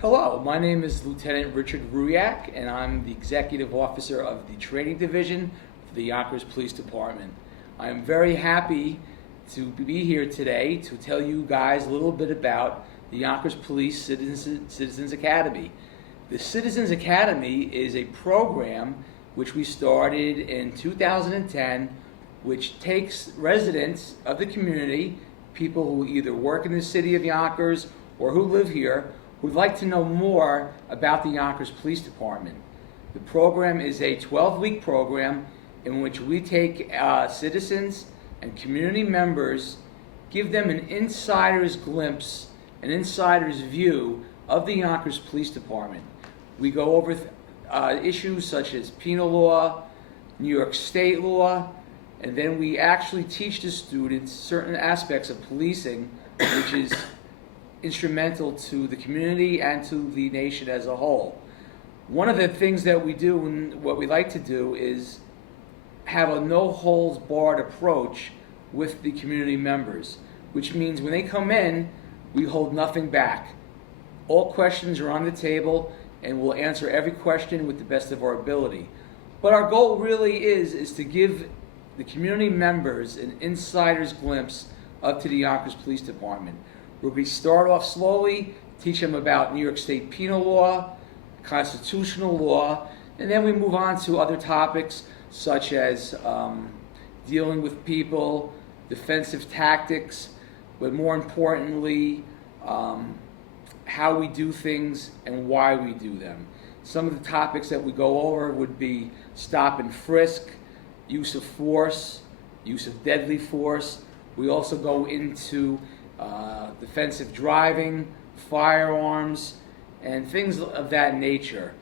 Hello, my name is Lieutenant Richard Ruyak, and I'm the Executive Officer of the Training Division for the Yonkers Police Department. I am very happy to be here today to tell you guys a little bit about the Yonkers Police Citizens Academy. The Citizens Academy is a program which we started in 2010, which takes residents of the community, people who either work in the city of Yonkers or who live here, who'd like to know more about the Yonkers Police Department. The program is a 12-week program in which we take citizens and community members, give them an insider's glimpse, an insider's view of the Yonkers Police Department. We go over issues such as penal law, New York State law, and then we actually teach the students certain aspects of policing, which is instrumental to the community and to the nation as a whole. One of the things that we do and what we like to do is have a no-holds-barred approach with the community members, which means when they come in, we hold nothing back. All questions are on the table, and we'll answer every question with the best of our ability. But our goal really is to give the community members an insider's glimpse up to the Yonkers Police Department. We start off slowly, teach them about New York State penal law, constitutional law, and then we move on to other topics such as dealing with people, defensive tactics, but more importantly, how we do things and why we do them. Some of the topics that we go over would be stop and frisk, use of force, use of deadly force. We also go into defensive driving, firearms, and things of that nature.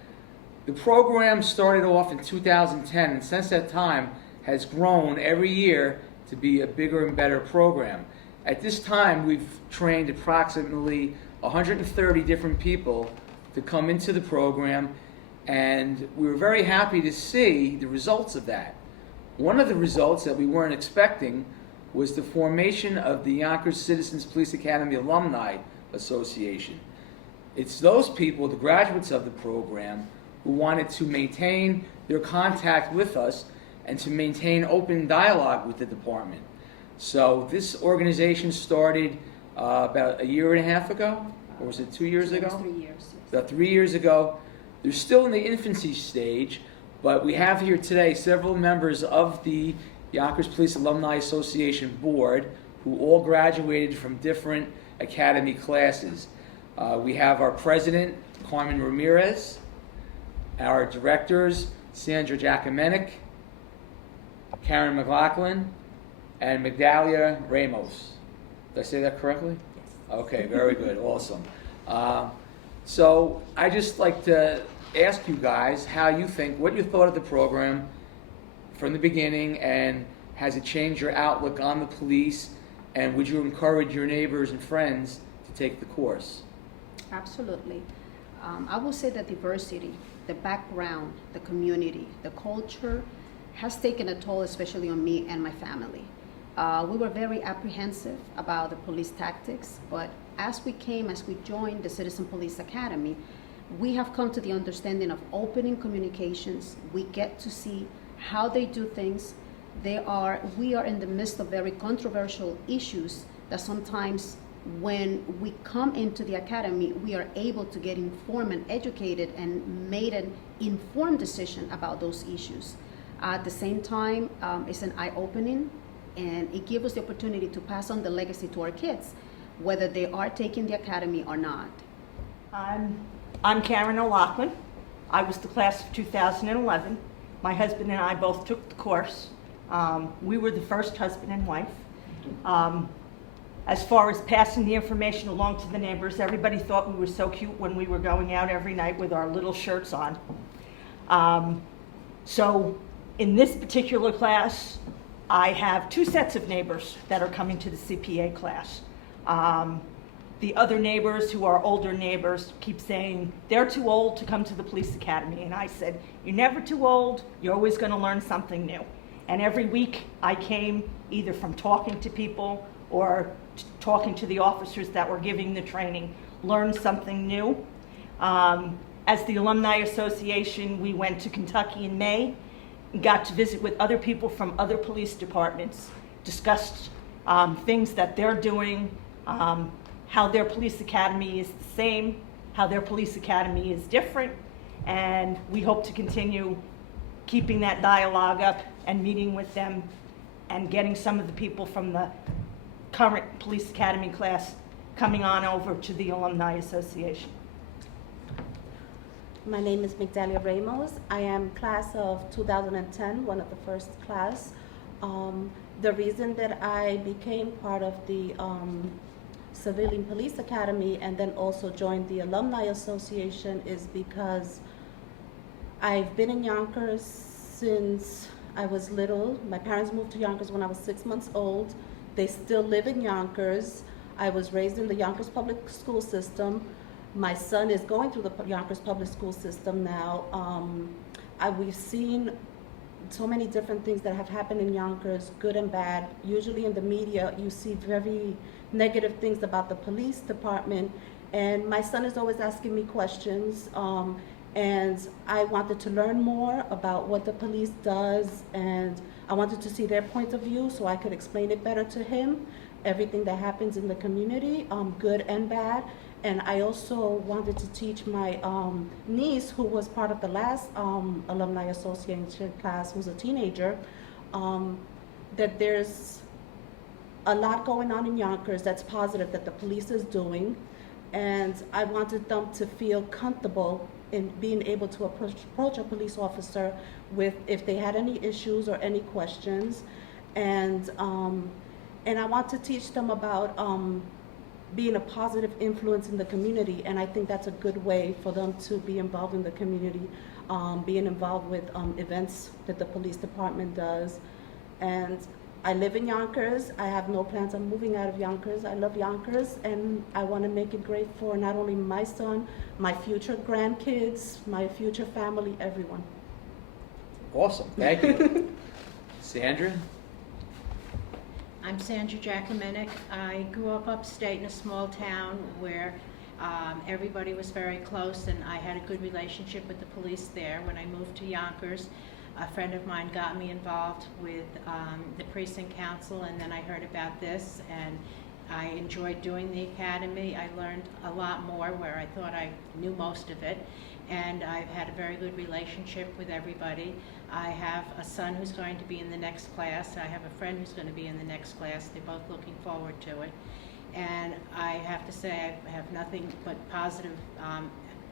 The program started off in 2010, and since that time has grown every year to be a bigger and better program. At this time, we've trained approximately 130 different people to come into the program, and we were very happy to see the results of that. One of the results that we weren't expecting was the formation of the Yonkers Citizens Police Academy Alumni Association. It's those people, the graduates of the program, who wanted to maintain their contact with us and to maintain open dialogue with the department. So this organization started about a year and a half ago, or was it 2 years ago? 3 years. About 3 years ago. They're still in the infancy stage, but we have here today several members of the Yonkers Police Alumni Association Board who all graduated from different academy classes. We have our president, Carmen Ramirez, our directors, Sandra Minich, Karen Oloughlin, and Vitaly Ramos. Did I say that correctly? Yes. Okay, very good, awesome. So I just like to ask you guys how you think, what you thought of the program from the beginning, and has it changed your outlook on the police, and would you encourage your neighbors and friends to take the course? Absolutely. I will say that diversity, the background, the community, the culture has taken a toll, especially on me and my family. We were very apprehensive about the police tactics, but as we joined the Citizen Police Academy, we have come to the understanding of opening communications. We get to see how they do things. We are in the midst of very controversial issues that sometimes when we come into the academy, we are able to get informed and educated and made an informed decision about those issues. At the same time, it's an eye-opening, and it gives us the opportunity to pass on the legacy to our kids, whether they are taking the academy or not. I'm Karen Oloughlin. I was the class of 2011. My husband and I both took the course. We were the first husband and wife. As far as passing the information along to the neighbors, everybody thought we were so cute when we were going out every night with our little shirts on. So in this particular class, I have 2 sets of neighbors that are coming to the CPA class. The other neighbors who are older neighbors keep saying they're too old to come to the police academy. And I said, you're never too old, you're always going to learn something new. And every week I came either from talking to people or talking to the officers that were giving the training, learned something new. As the Alumni Association, we went to Kentucky in May, got to visit with other people from other police departments, discussed things that they're doing, how their police academy is the same, how their police academy is different, and we hope to continue keeping that dialogue up and meeting with them and getting some of the people from the current police academy class coming on over to the Alumni Association. My name is Vitaly Ramos. I am class of 2010, one of the first class. The reason that I became part of the Civilian Police Academy and then also joined the Alumni Association is because I've been in Yonkers since I was little. My parents moved to Yonkers when I was 6 months old. They still live in Yonkers. I was raised in the Yonkers public school system. My son is going through the Yonkers public school system now. We've seen so many different things that have happened in Yonkers, good and bad. Usually in the media, you see very negative things about the police department. And my son is always asking me questions. And I wanted to learn more about what the police does. And I wanted to see their point of view so I could explain it better to him, everything that happens in the community, good and bad. And I also wanted to teach my niece, who was part of the last Alumni Association class, who's a teenager, that there's a lot going on in Yonkers that's positive that the police is doing. And I wanted them to feel comfortable in being able to approach a police officer with if they had any issues or any questions. And I want to teach them about being a positive influence in the community, and I think that's a good way for them to be involved in the community, being involved with events that the police department does. And I live in Yonkers. I have no plans on moving out of Yonkers. I love Yonkers, and I want to make it great for not only my son, my future grandkids, my future family, everyone. Awesome, thank you. Sandra? I'm Sandra Minich. I grew up upstate in a small town where everybody was very close, and I had a good relationship with the police there. When I moved to Yonkers, a friend of mine got me involved with the precinct council, and then I heard about this, and I enjoyed doing the academy. I learned a lot more where I thought I knew most of it, and I've had a very good relationship with everybody. I have a son who's going to be in the next class. I have a friend who's going to be in the next class. They're both looking forward to it. And I have to say I have nothing but positive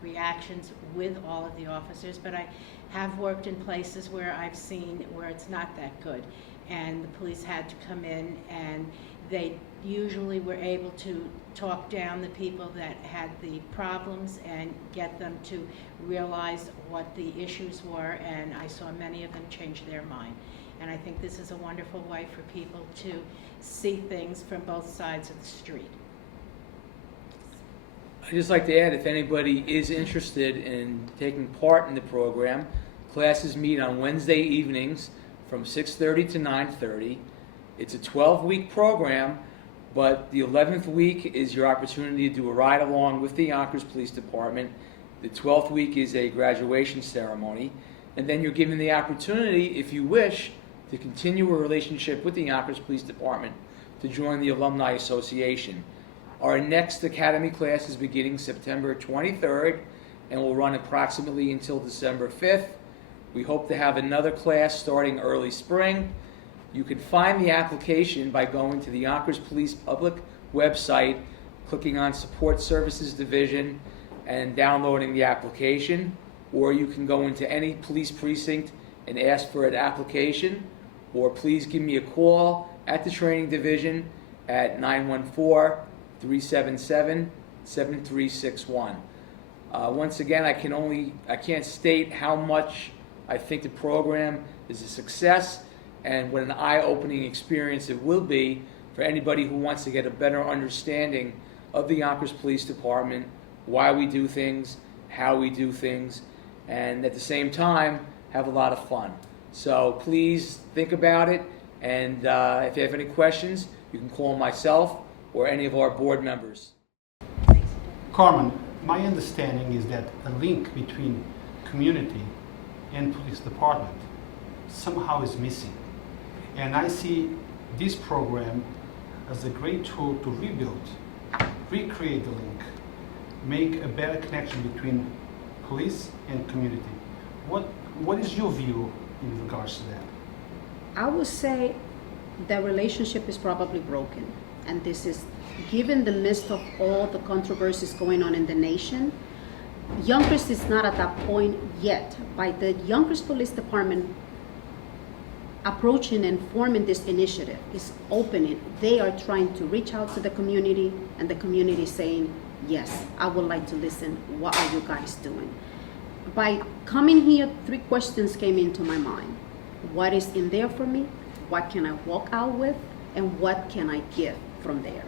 reactions with all of the officers, but I have worked in places where I've seen where it's not that good. And the police had to come in, and they usually were able to talk down the people that had the problems and get them to realize what the issues were, and I saw many of them change their mind. And I think this is a wonderful way for people to see things from both sides of the street. I'd just like to add, if anybody is interested in taking part in the program, classes meet on Wednesday evenings from 6:30 to 9:30. It's a 12-week program, but the 11th week is your opportunity to do a ride-along with the Yonkers Police Department. The 12th week is a graduation ceremony, and then you're given the opportunity, if you wish, to continue a relationship with the Yonkers Police Department to join the Alumni Association. Our next Academy class is beginning September 23rd and will run approximately until December 5th. We hope to have another class starting early spring. You can find the application by going to the Yonkers Police Public website, clicking on Support Services Division, and downloading the application. Or you can go into any police precinct and ask for an application. Or please give me a call at the training division at 914-377-7361. Once again, I can't state how much I think the program is a success and what an eye-opening experience it will be for anybody who wants to get a better understanding of the Yonkers Police Department, why we do things, how we do things, and at the same time, have a lot of fun. So please think about it, and if you have any questions, you can call myself or any of our board members. Carmen, my understanding is that a link between community and police department somehow is missing. And I see this program as a great tool to rebuild, recreate the link, make a better connection between police and community. What is your view in regards to that? I would say the relationship is probably broken. And this is, given the midst of all the controversies going on in the nation, Yonkers is not at that point yet. By the Yonkers Police Department approaching and forming this initiative, is opening, they are trying to reach out to the community, and the community is saying, yes, I would like to listen. What are you guys doing? By coming here, 3 questions came into my mind. What is in there for me? What can I walk out with? And what can I give from there?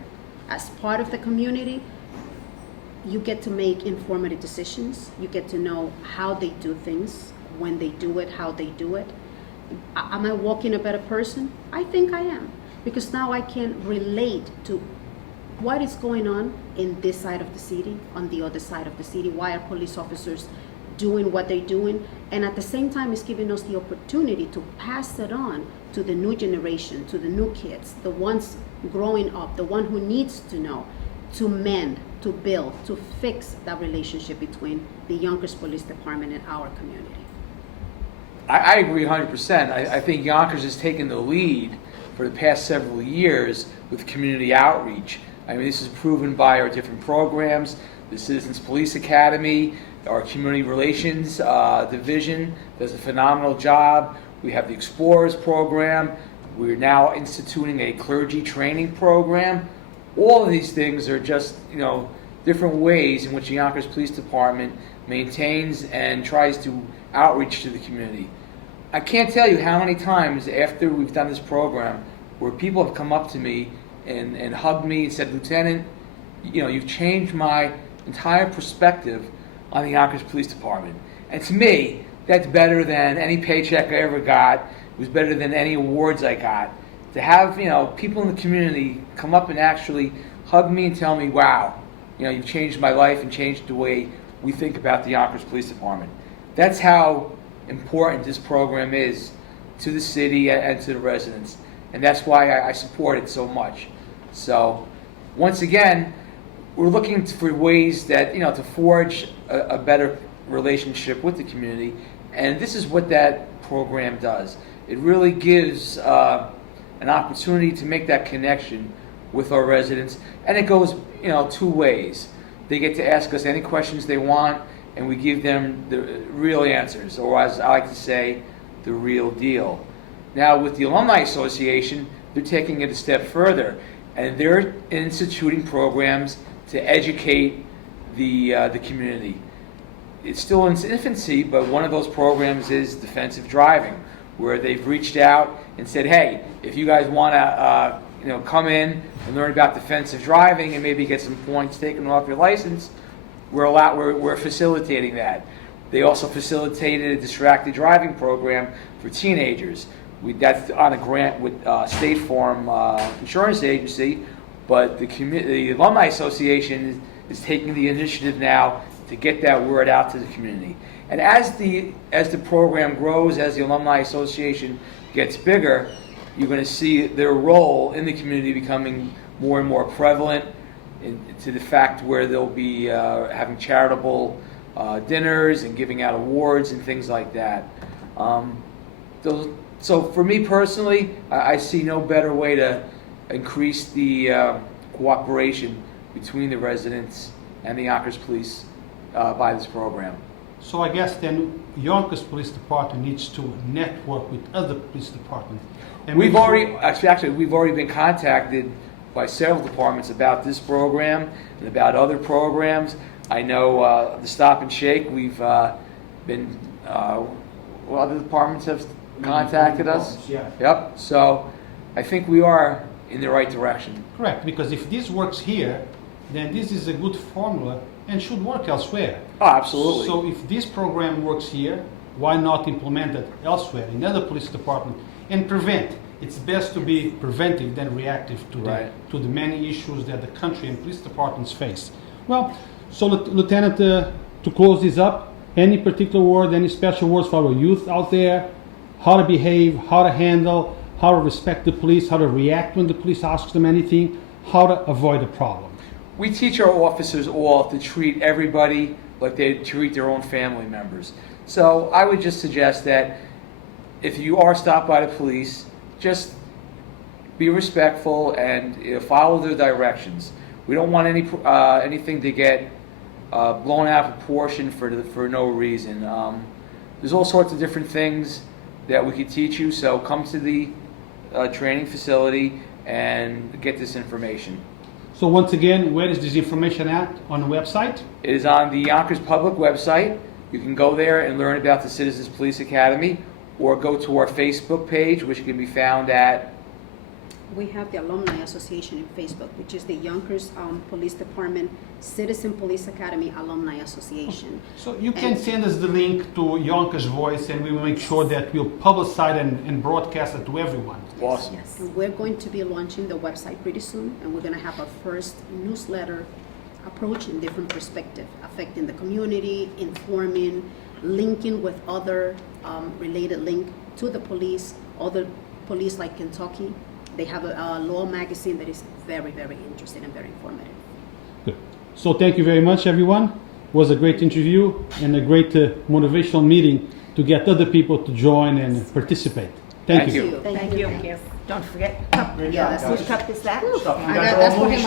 As part of the community, you get to make informative decisions. You get to know how they do things, when they do it, how they do it. Am I walking a better person? I think I am, because now I can relate to what is going on in this side of the city, on the other side of the city. Why are police officers doing what they're doing? And at the same time, it's giving us the opportunity to pass it on to the new generation, to the new kids, the ones growing up, the one who needs to know, to mend, to build, to fix that relationship between the Yonkers Police Department and our community. I agree 100%. I think Yonkers has taken the lead for the past several years with community outreach. I mean, this is proven by our different programs, the Citizens Police Academy, our Community Relations Division does a phenomenal job. We have the Explorers Program. We're now instituting a clergy training program. All of these things are just, different ways in which the Yonkers Police Department maintains and tries to outreach to the community. I can't tell you how many times after we've done this program where people have come up to me and hugged me and said, Lieutenant, you've changed my entire perspective on the Yonkers Police Department. And to me, that's better than any paycheck I ever got. It was better than any awards I got. To have, people in the community come up and actually hug me and tell me, wow, you've changed my life and changed the way we think about the Yonkers Police Department. That's how important this program is to the city and to the residents. And that's why I support it so much. So, once again, we're looking for ways that, to forge a better relationship with the community. And this is what that program does. It really gives an opportunity to make that connection with our residents. And it goes, 2 ways. They get to ask us any questions they want, and we give them the real answers, or as I like to say, the real deal. Now, with the Alumni Association, they're taking it a step further, and they're instituting programs to educate the community. It's still in its infancy, but one of those programs is defensive driving, where they've reached out and said, hey, if you guys want to come in and learn about defensive driving and maybe get some points taken off your license, we're facilitating that. They also facilitated a distracted driving program for teenagers. That's on a grant with State Farm Insurance Agency, but the Alumni Association is taking the initiative now to get that word out to the community. And as the program grows, as the Alumni Association gets bigger, you're going to see their role in the community becoming more and more prevalent, to the fact where they'll be having charitable dinners and giving out awards and things like that. So for me personally, I see no better way to increase the cooperation between the residents and the Yonkers Police by this program. So I guess then Yonkers Police Department needs to network with other police departments. And We've already been contacted by several departments about this program and about other programs. I know the Stop and Shake, we've been, other departments have contacted us. Yeah. Yep, so I think we are in the right direction. Correct, because if this works here, then this is a good formula and should work elsewhere. Oh, absolutely. So if this program works here, why not implement it elsewhere in other police departments and prevent? It's best to be preventive than reactive to Right. the many issues that the country and police departments face. Well, So, Lieutenant, to close this up, any particular word, any special words for our youth out there? How to behave, how to handle, how to respect the police, how to react when the police ask them anything, how to avoid a problem. We teach our officers all to treat everybody like they treat their own family members. So I would just suggest that if you are stopped by the police, just be respectful and follow their directions. We don't want anything to get blown out of proportion for no reason. There's all sorts of different things that we could teach you, so come to the training facility and get this information. So once again, where is this information at on the website? It is on the Yonkers Public website. You can go there and learn about the Citizens Police Academy, or go to our Facebook page, which can be found at. We have the Alumni Association in Facebook, which is the Yonkers Police Department Citizen Police Academy Alumni Association. So you can send us the link to Yonkers Voice, and we will make sure that we'll publicize and broadcast it to everyone. Awesome. Yes, and we're going to be launching the website pretty soon, and we're going to have our first newsletter approaching different perspectives, affecting the community, informing, linking with other related link to the police, other police like Kentucky. They have a law magazine that is very, very interesting and very informative. Good. So thank you very much, everyone. It was a great interview and a great motivational meeting to get other people to join and participate. Thank you. Thank you. Thank you. Don't forget, Yeah, that's whose cup is that? that's for him.